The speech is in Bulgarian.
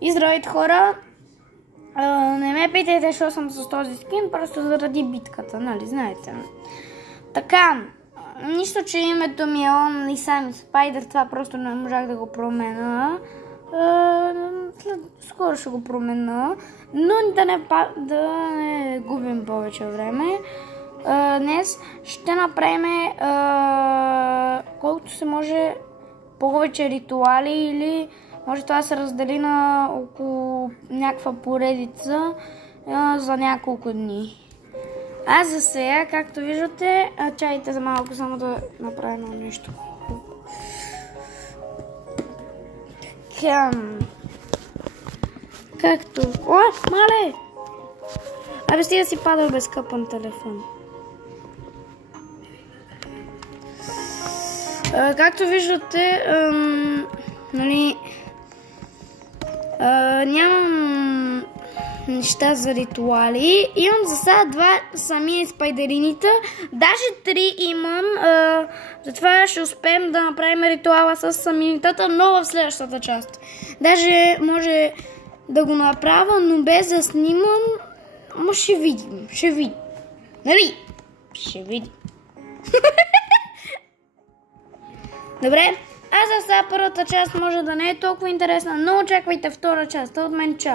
И здравейте хора! Не ме питайте, защо съм с този скин, просто заради битката, нали, знаете. Така, нищо, че името ми е он и сам Спайдър, това просто не можах да го променя. Скоро ще го променя, но да не губим повече време. Днес ще направим колкото се може повече ритуали, или може това да се раздели на около някаква поредица за няколко дни. А за сега, както виждате, чайте за малко само да направим нещо. Така. Както... О, мале! Абе, стига си падал безкъпан телефон. Както виждате, нали, нямам неща за ритуали. Имам за сега два сами спайдерините. Даже три имам. Затова ще успеем да направим ритуала с саминитата, но в следващата част. Даже може да го направя, но без да снимам. Но ще видим. Ще видим. Нали? Ще видим. Добре, а за сега първата част може да не е толкова интересна, но очаквайте втора част. От мен чао!